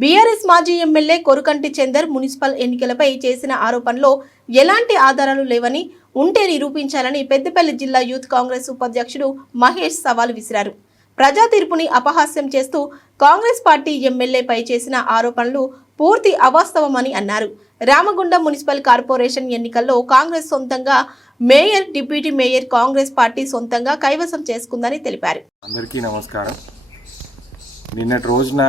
BRS మాజీ MLA కొరుకంటి Chander municipal ఎన్నికలపై చేసిన ఆరోపణలో ఎలాంటి ఆధారాలు లేవని, ఉంటే నిరూపించాలని పెద్దపల్లి జిల్లా యూత్ కాంగ్రెస్ ఉపాధ్యక్షుడు మహేష్ సవాల్ విసిరారు. ప్రజా తీర్పుని అపహాస్యం చేస్తూ కాంగ్రెస్ పార్టీ ఎమ్మెల్యేపై చేసిన ఆరోపణలు పూర్తి అవాస్తవమని అన్నారు. రామగుండం మున్సిపల్ కార్పొరేషన్ ఎన్నికల్లో కాంగ్రెస్ సొంతంగా mayor, deputy mayor Congress party సొంతంగా కైవసం చేసుకుందని తెలిపారు. అందరికీ నమస్కారం. నిన్నటి రోజున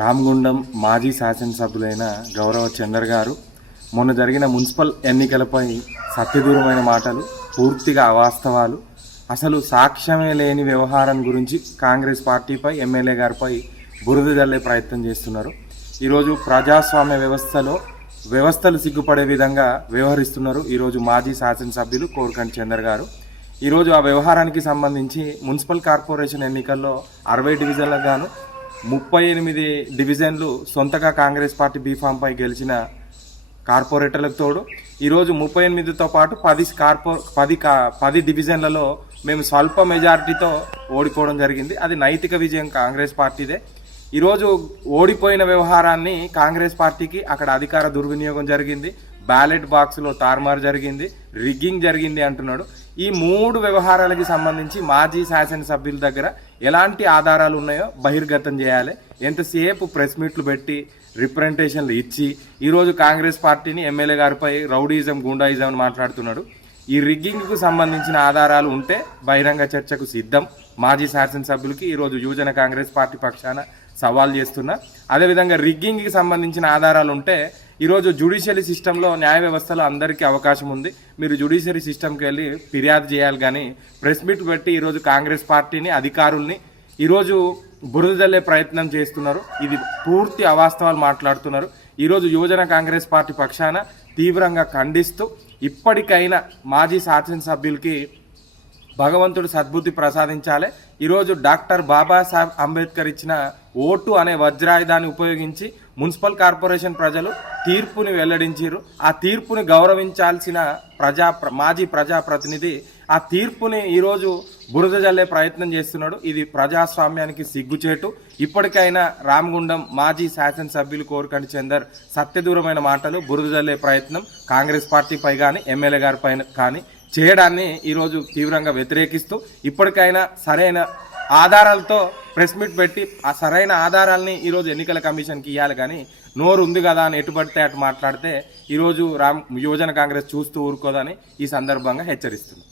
రామగుండం మాజీ శాసనసభ్యులైన గౌరవ చందర్ గారు మొన్న జరిగిన మున్సిపల్ ఎన్నికలపై సత్యదూరమైన మాటలు, పూర్తిగా అవాస్తవాలు, అసలు సాక్ష్యమే లేని వ్యవహారం గురించి కాంగ్రెస్ పార్టీపై, ఎమ్మెల్యే గారిపై బురద జల్లే ప్రయత్నం చేస్తున్నారు. ఈరోజు ప్రజాస్వామ్య వ్యవస్థలు సిగ్గుపడే విధంగా వ్యవహరిస్తున్నారు ఈరోజు మాజీ శాసనసభ్యులు కోరుకంటి చందర్ గారు. ఈరోజు ఆ వ్యవహారానికి సంబంధించి మున్సిపల్ కార్పొరేషన్ ఎన్నికల్లో 60 డివిజన్లకు గాను 38 డివిజన్లు సొంతగా కాంగ్రెస్ పార్టీ బీఫామ్పై గెలిచిన కార్పొరేటర్లకు తోడు ఈరోజు 38తో పాటు 10 డివిజన్లలో మేము స్వల్ప మెజారిటీతో ఓడిపోవడం జరిగింది. అది నైతిక విజయం కాంగ్రెస్ పార్టీదే. ఈరోజు ఓడిపోయిన వ్యవహారాన్ని కాంగ్రెస్ పార్టీకి అక్కడ అధికార దుర్వినియోగం జరిగింది, బ్యాలెట్ బాక్స్లో తారుమారు జరిగింది, రిగ్గింగ్ జరిగింది అంటున్నాడు. ఈ 3 వ్యవహారాలకి సంబంధించి మాజీ శాసనసభ్యుల దగ్గర ఎలాంటి ఆధారాలు ఉన్నాయో బహిర్గతం చేయాలి. ఎంతసేపు ప్రెస్ మీట్లు పెట్టి రిప్రజెంటేషన్లు ఇచ్చి ఈరోజు కాంగ్రెస్ పార్టీని, ఎమ్మెల్యే గారిపై రౌడీజం, గుండాయిజం అని మాట్లాడుతున్నాడు. ఈ రిగ్గింగ్కు సంబంధించిన ఆధారాలు ఉంటే బహిరంగ చర్చకు సిద్ధం. మాజీ శాసనసభ్యులకి ఈరోజు యువజన కాంగ్రెస్ పార్టీ పక్షాన సవాల్ చేస్తున్నా. అదేవిధంగా రిగ్గింగ్కి సంబంధించిన ఆధారాలు ఉంటే ఈరోజు జ్యుడిషియరీ సిస్టంలో, న్యాయ వ్యవస్థలో అందరికీ అవకాశం ఉంది. మీరు జ్యుడిషియరీ సిస్టంకి వెళ్ళి ఫిర్యాదు చేయాలి. కానీ ప్రెస్ మీట్ పెట్టి ఈరోజు కాంగ్రెస్ పార్టీని, అధికారుల్ని ఈరోజు బురద జల్లే ప్రయత్నం చేస్తున్నారు. ఇది పూర్తి అవాస్తవాలు మాట్లాడుతున్నారు. ఈరోజు యువజన కాంగ్రెస్ పార్టీ పక్షాన తీవ్రంగా ఖండిస్తూ ఇప్పటికైనా మాజీ శాసనసభ్యులకి భగవంతుడు సద్బుద్ధి ప్రసాదించాలి. ఈరోజు డాక్టర్ బాబాసాహెబ్ అంబేద్కర్ ఇచ్చిన ఓటు అనే వజ్రాయుధాన్ని ఉపయోగించి మున్సిపల్ కార్పొరేషన్ ప్రజలు తీర్పుని వెల్లడించారు. ఆ తీర్పుని గౌరవించాల్సిన మాజీ ప్రజాప్రతినిధి ఆ తీర్పుని ఈరోజు బురద జల్లే ప్రయత్నం చేస్తున్నాడు. ఇది ప్రజాస్వామ్యానికి సిగ్గుచేటు. ఇప్పటికైనా రామగుండం మాజీ శాసనసభ్యులు కోరుకంటి చందర్ సత్యదూరమైన మాటలు, బురద జల్లే ప్రయత్నం కాంగ్రెస్ పార్టీపై కానీ, ఎమ్మెల్యే గారిపై కానీ చేయడాన్ని ఈరోజు తీవ్రంగా వ్యతిరేకిస్తూ ఇప్పటికైనా సరైన ఆధారాలతో ప్రెస్ మీట్ పెట్టి ఆ సరైన ఆధారాలని ఈరోజు ఎన్నికల కమిషన్కి ఇవ్వాలి. కానీ నోరు ఉంది కదా అని ఎటుపడితే అటు మాట్లాడితే ఈరోజు యువజన కాంగ్రెస్ చూస్తూ ఊరుకోదని ఈ సందర్భంగా హెచ్చరిస్తుంది.